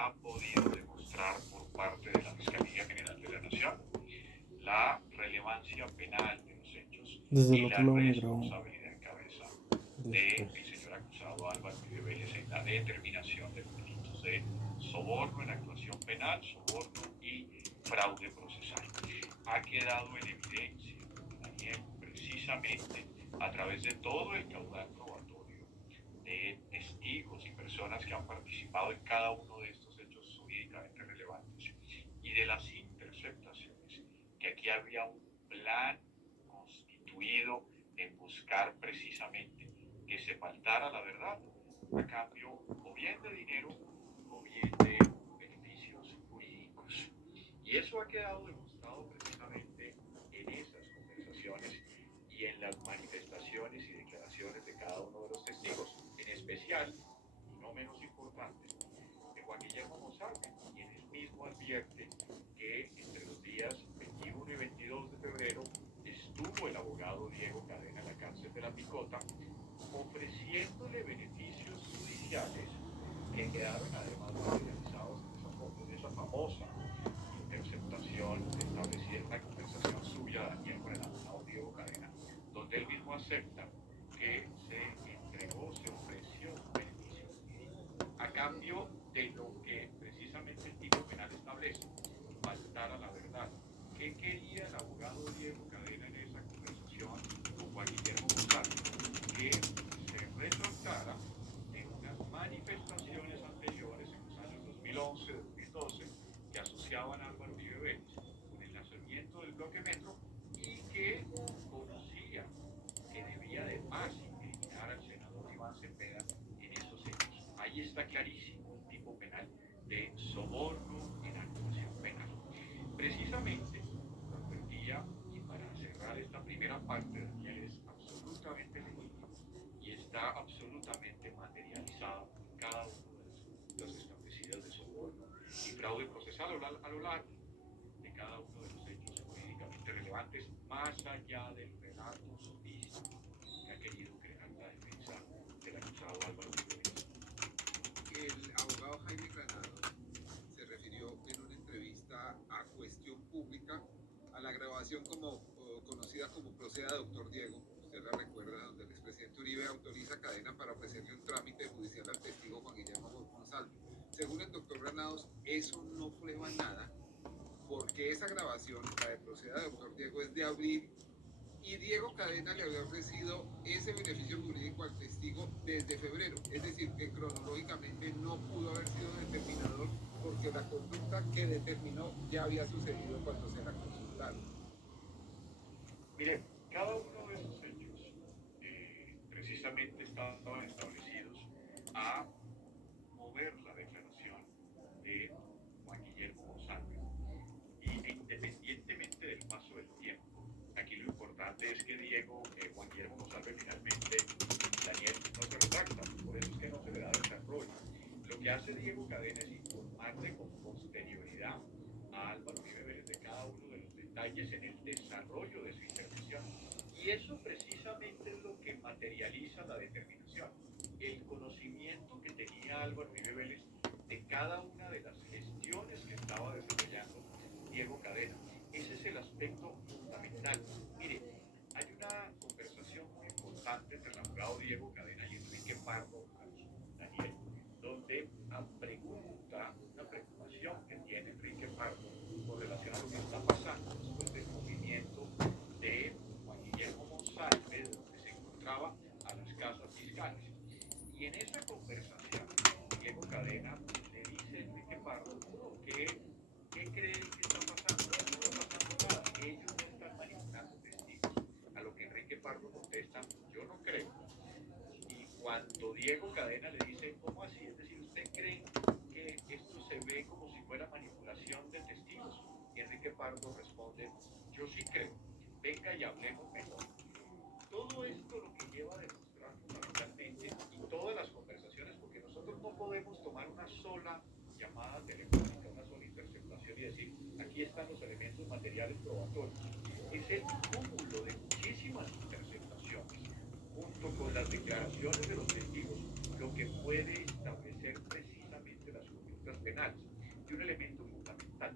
ha podido demostrar por parte de la Fiscalía General de la Nación la relevancia penal de los hechos Desde el y otro la lado me grabó responsabilidad en cabeza del después. señor acusado Álvaro Uribe Vélez en la determinación de los delitos de soborno en actuación penal, soborno y fraude procesal. Ha quedado en evidencia, Daniel, precisamente a través de todo el caudal probatorio de testigos y personas que han participado en cada uno de estos hechos jurídicamente relevantes y de las interceptaciones, que aquí había un plan constituido en buscar precisamente que se faltara la verdad a cambio o bien de dinero o bien de beneficios jurídicos. Y eso ha quedado demostrado precisamente en esas conversaciones y en las manifestaciones y declaraciones de cada uno de los testigos, en especial, y no menos importante, de Juan Guillermo Monsalve, quien él mismo advierte que entre los días 21 y 22 de febrero estuvo el abogado Diego Cadena en la cárcel de La Picota ofreciéndole beneficios judiciales que quedaron además materializados en esa famosa interceptación establecida en una conversación suya, Daniel, con el abogado Diego Cadena, donde él mismo acepta que se entregó, se ofreció un beneficio jurídico a cambio de lo que precisamente el tipo penal establece, faltar a la verdad. ¿Qué quería el abogado Diego Cadena en esa conversación con Juan Guillermo Monsalve? Que se retractara de unas manifestaciones anteriores en los años 2011-2012 que asociaban a Álvaro Uribe Vélez con el nacimiento del bloque Metro y que conocía que debía de más incriminar al senador Iván Cepeda en esos hechos. Ahí está clarísimo el tipo penal de soborno en actuación penal. Precisamente, lo advertía, y para cerrar esta primera parte, Daniel, es absolutamente legítimo y está absolutamente materializado en cada una de las conductas establecidas de soborno y fraude procesal a lo largo de cada uno de los hechos jurídicamente relevantes, más allá del relato sofístico que ha querido crear la defensa del acusado Álvaro Uribe Vélez. El abogado Jaime Granados se refirió en una entrevista a Cuestión Pública a la grabación conocida como Proceda Doctor Diego, usted la recuerda, donde el expresidente Uribe autoriza a Cadena para ofrecerle un trámite judicial al testigo Juan Guillermo Monsalve. Según el doctor Granados, eso no prueba nada, porque esa grabación, la de Proceda Doctor Diego, es de abril y Diego Cadena le había ofrecido ese beneficio jurídico al testigo desde febrero, es decir, que cronológicamente no pudo haber sido determinador porque la conducta que determinó ya había sucedido cuando se la consultaron. Mire, cada uno de esos hechos precisamente estaban establecidos a mover la declaración de Juan Guillermo Monsalve. E independientemente del paso del tiempo, aquí lo importante es que Juan Guillermo Monsalve finalmente, Daniel, no se retracta, por eso es que no se le da desarrollo. Lo que hace Diego Cadena es informarle con posterioridad a Álvaro Uribe Vélez de cada uno de los detalles en el desarrollo de su intervención. Y eso precisamente es lo que materializa la determinación, el conocimiento que tenía Álvaro Uribe Vélez de cada una de las gestiones que estaba desarrollando Diego Cadena. Ese es el aspecto fundamental. Mire, hay una conversación muy importante entre el abogado Diego Cadena y Enrique Pardo, Daniel, donde pregunta una preocupación que tiene Enrique Pardo con relación a lo que está pasando después del movimiento de Juan Guillermo Monsalve, donde se encontraba a las casas fiscales. Y en esa conversación, Diego Cadena le dice a Enrique Pardo que ¿qué creen que está pasando? No está pasando nada. Ellos no están manipulando testigos. A lo que Enrique Pardo contesta, yo no creo. Y cuando Diego Cadena le dice, ¿cómo así? Es decir, ¿usted cree que esto se ve como si fuera manipulación de testigos? Y Enrique Pardo responde, yo sí creo. Venga y hablemos mejor. Todo esto lo que lleva a demostrar fundamentalmente y todas las conversaciones, porque nosotros no podemos tomar una sola llamada telefónica, una sola interceptación y decir, aquí están los elementos materiales probatorios. Es el cúmulo de muchísimas interceptaciones, junto con las declaraciones de los testigos, lo que puede establecer precisamente las conductas penales. Y un elemento fundamental,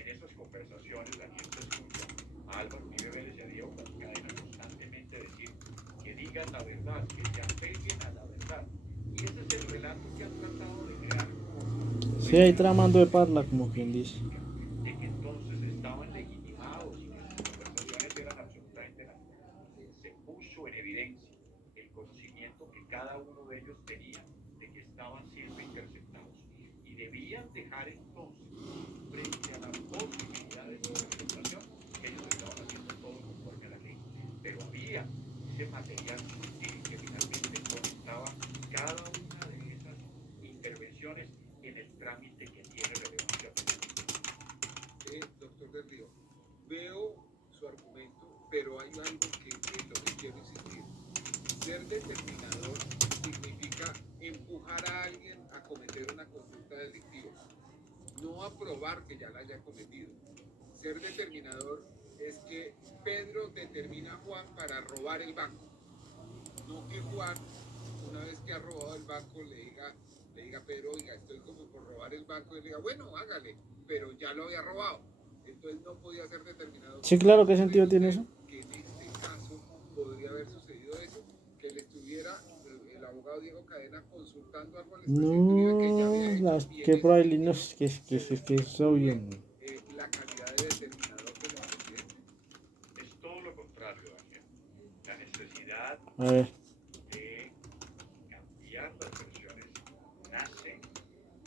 en esas conversaciones Daniel se escucha a Álvaro Uribe Vélez y a Diego Cadena constantemente decir que digan la verdad, que se apeguen a la verdad. Y ese es el relato que han tratado de crear como Sí, ahí tramando de parla, como quien dice. de que entonces estaban legitimados y que sus conversaciones eran absolutamente naturales. Se puso en evidencia el conocimiento que cada uno de ellos tenía de que estaban siendo interceptados y debían dejar entonces, frente a la posibilidad de su interceptación, que ellos estaban haciendo todo conforme a la ley. Pero había ese material sutil que finalmente conectaba cada una de esas intervenciones en el trámite que tiene relevancia penal. Doctor del Río, veo su argumento, pero hay algo que en lo que quiero insistir. Ser determinador significa empujar a alguien a cometer una conducta delictiva, no aprobar que ya la haya cometido. Ser determinador es que Pedro determina a Juan para robar el banco, no que Juan, una vez que ha robado el banco, le diga a Pedro, oiga, estoy como por robar el banco, y le diga, bueno, hágale, pero ya lo había robado. Entonces no podía ser determinado. Sí, claro, ¿qué sentido tiene eso? Que en este caso podría haber sucedido eso, que le estuviera el abogado Diego Cadena consultando algo al expresidente Uribe que ya había hecho. No, qué probabilidad, no, que es obvio. La calidad de determinador del expresidente. Es todo lo contrario, Daniel. La necesidad A ver, de cambiar las versiones nace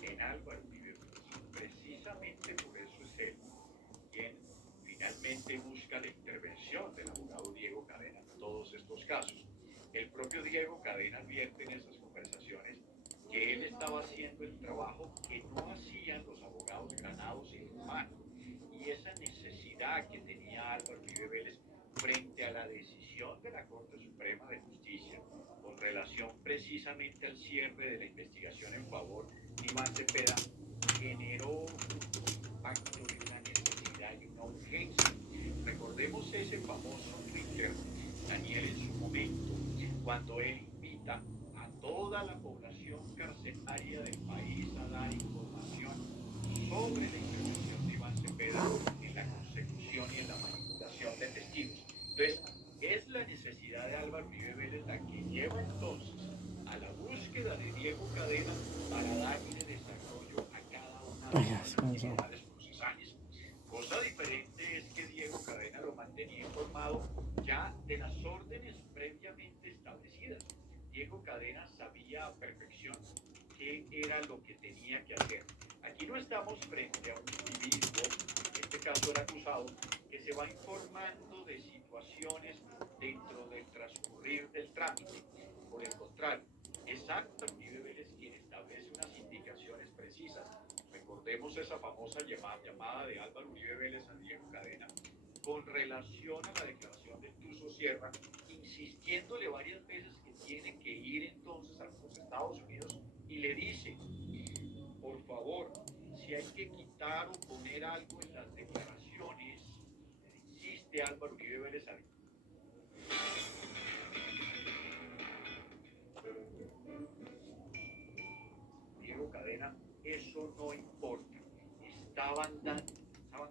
en Álvaro Uribe Vélez. Precisamente por eso es él quien finalmente busca la intervención del abogado Diego Cadena en todos estos casos. El propio Diego Cadena advierte en esas conversaciones que él estaba haciendo el trabajo que no hacían los abogados Granados y Luján. Y esa necesidad que tenía Álvaro Uribe Vélez frente a la decisión de la Corte Suprema de Justicia con relación precisamente al cierre de la investigación en favor de Iván Cepeda generó un impacto de una necesidad y una urgencia. Recordemos ese famoso Twitter, Daniel, en su momento, cuando él invita a toda la población carcelaria del país a dar información sobre la intervención de Iván Cepeda en la consecución y en la manipulación de testigos. Entonces, es la necesidad de Álvaro Uribe Vélez la que lleva entonces a la búsqueda de Diego Cadena para darle desarrollo a cada una de las actividades procesales. Cosa diferente es que Diego Cadena lo mantenía informado ya de las órdenes previamente establecidas. Diego Cadena sabía a perfección qué era lo que tenía que hacer. Aquí no estamos frente a un individuo, en este caso el acusado, que se va informando de situaciones dentro del transcurrir del trámite. Por el contrario, es Álvaro Uribe Vélez quien establece unas indicaciones precisas. Recordemos esa famosa llamada de Álvaro Uribe Vélez a Diego Cadena con relación a la declaración de Tuso Sierra, insistiéndole varias veces que tiene que ir entonces a los Estados Unidos y le dice, por favor, si hay que quitar o poner algo en las declaraciones, insiste Álvaro Uribe Vélez. Diego Cadena, eso no importa. Estaban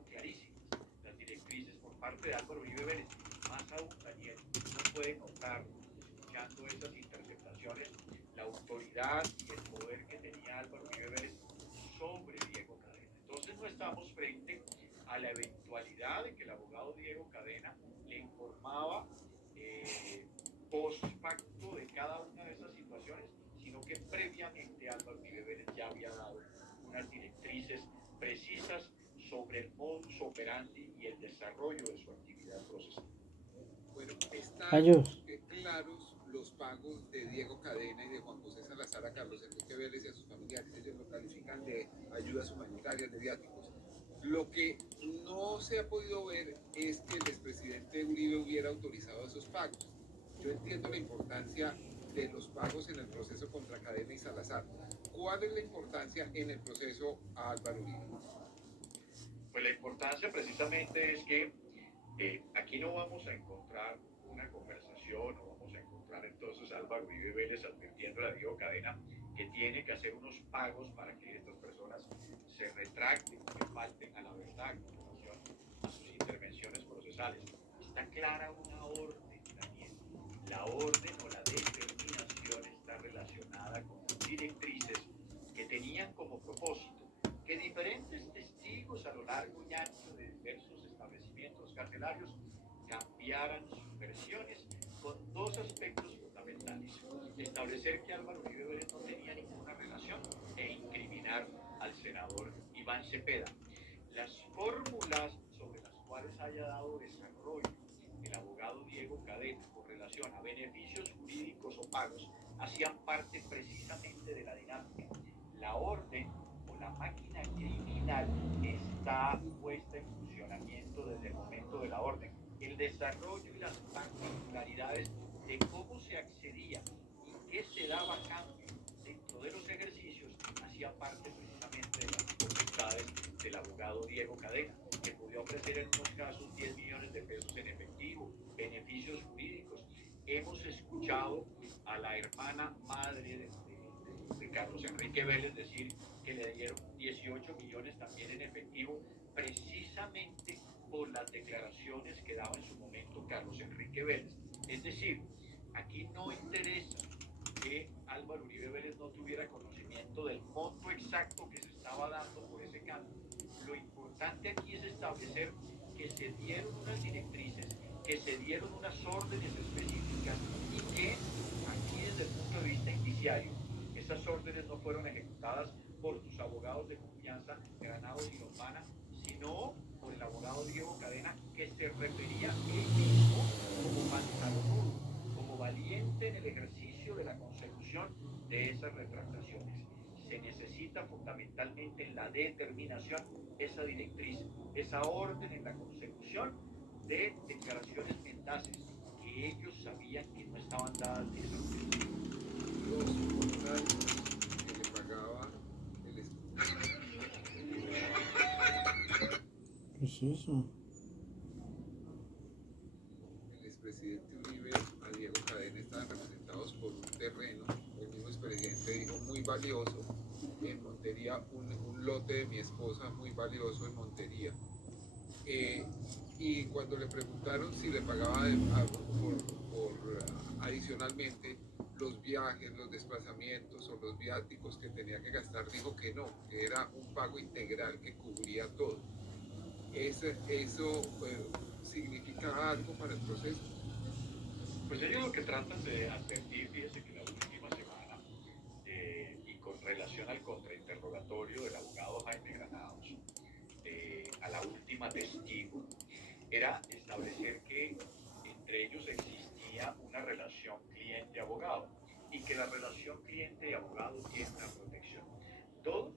clarísimas las directrices por parte de Álvaro Uribe Vélez. Más aún, Daniel, no puede notar, escuchando esas interceptaciones, la autoridad y el poder que tenía Álvaro Uribe Vélez sobre Diego Cadena. Entonces no estamos frente a la eventualidad de que el abogado Diego Cadena le informaba post facto de cada una de esas situaciones, sino que previamente Álvaro Uribe Vélez ya había dado unas directrices precisas sobre el modus operandi y el desarrollo de su actividad procesal. Bueno, están claros los pagos de Diego Cadena y de Juan José Salazar a Carlos Enrique Vélez y a sus familiares. Ellos lo califican de ayudas humanitarias, de viáticos. Lo que no se ha podido ver es que el expresidente Uribe hubiera autorizado esos pagos. Yo entiendo la importancia de los pagos en el proceso contra Cadena y Salazar. ¿Cuál es la importancia en el proceso a Álvaro Uribe? Pues la importancia precisamente es que aquí no vamos a encontrar una conversación, no vamos a encontrar entonces a Álvaro Uribe Vélez advirtiendo a Diego Cadena que tiene que hacer hacer unos pagos para que estas personas se retracten, que falten a la verdad con relación a sus intervenciones procesales. Está clara una orden, Daniel. La orden o la determinación está relacionada con las directrices que tenían como propósito que diferentes testigos a lo largo y ancho de diversos establecimientos carcelarios cambiaran sus versiones con dos aspectos fundamentales: establecer que Álvaro Uribe Vélez no tenía ninguna relación e incriminar al senador Iván Cepeda. Las fórmulas sobre las cuales haya dado desarrollo el abogado Diego Cadena con relación a beneficios jurídicos o pagos hacían parte precisamente de la dinámica. La orden o la máquina criminal está puesta en funcionamiento desde el momento de la orden. El desarrollo y las particularidades de cómo se accedía y qué se daba a cambio dentro de los ejercicios hacía parte precisamente de las facultades del abogado Diego Cadena, que podía ofrecer en unos casos 10 millones de pesos en efectivo, beneficios jurídicos. Hemos escuchado a la hermana madre de Carlos Enrique Vélez decir que le dieron 18 millones también en efectivo, precisamente por las declaraciones que daba en su momento Carlos Enrique Vélez. Es decir, aquí no interesa que Álvaro Uribe Vélez no tuviera conocimiento del monto exacto que se estaba dando por ese cambio. Lo importante aquí es establecer que se dieron unas directrices, que se dieron unas órdenes específicas y que aquí desde el punto de vista indiciario, esas órdenes no fueron ejecutadas por sus abogados de confianza, Granados y Lombana, sino por el abogado Diego Cadena, que se refería él mismo como pantalonudo, como valiente en el ejercicio de la consecución de esas retractaciones. Se necesita fundamentalmente en la determinación esa directriz, esa orden en la consecución de declaraciones mendaces que ellos sabían que no estaban dadas de esa manera. Los honorarios que le pagaba ¿Qué es eso? el expresidente Uribe a Diego Cadena estaban representados por un terreno, el mismo expresidente dijo, muy valioso en Montería, un lote de mi esposa muy valioso en Montería. Y cuando le preguntaron si le pagaba adicionalmente los viajes, los desplazamientos o los viáticos que tenía que gastar, dijo que no, que era un pago integral que cubría todo. ¿Eso significa algo para el proceso? Pues ellos lo que tratan de advertir, fíjese que la última semana, y con relación al contrainterrogatorio del abogado Jaime Granados, a la última testigo, era establecer que entre ellos existía una relación cliente-abogado y que la relación cliente y abogado tiene una protección. Todo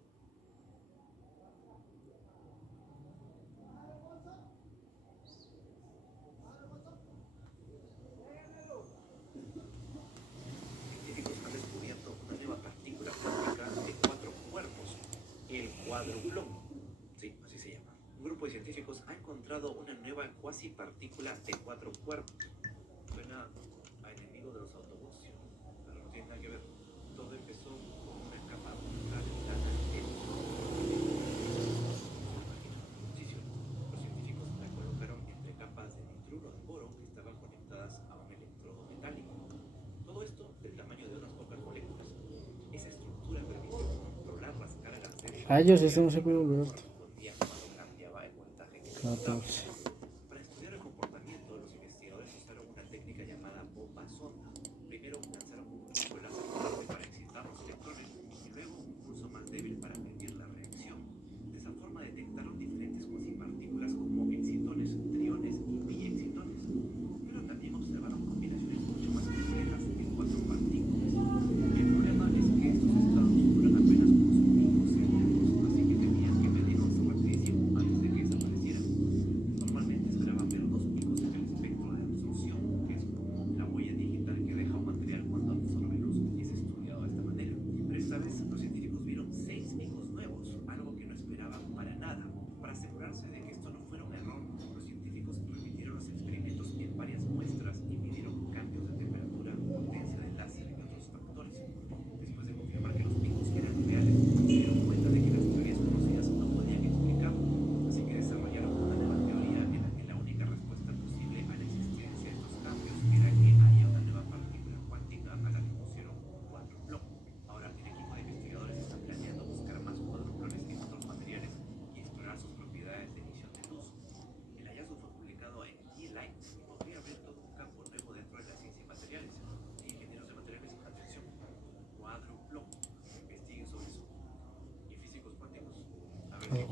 científicos han descubierto una nueva partícula química de 4 cuerpos, el cuadruplón. Sí, así se llama. Un grupo de científicos ha encontrado una nueva cuasi partícula de 4 cuerpos. Suena a enemigo de los autobuses, pero no tiene nada que ver. Todo empezó con una capa orbital plana muchísimo. Los científicos la colocaron entre capas de nitruro de boro que estaban conectadas a un electrodo metálico. Todo esto del tamaño de unas pocas moléculas. Esa estructura permitió controlar las cargas de Rayos, esto no se puede volver. correspondían cuando cambiaba el voltaje que se 14. Para estudiar el comportamiento, los investigadores usaron una técnica llamada bomba sonda. Primero lanzaron un pulso láser fuerte para excitar los electrones y luego un pulso más débil para medir la reacción. De esa forma detectaron diferentes cuasipartículas como excitones, triones y biexitones. Pero también observaron combinaciones mucho más complejas de 4 partículas. El problema es que estos estados duran apenas unos microsegundos, así que tenían que medirlos rapidísimo antes de que desaparecieran.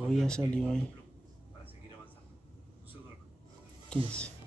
Hoy ya salió ahí. Para seguir avanzando. No se duerman. 15.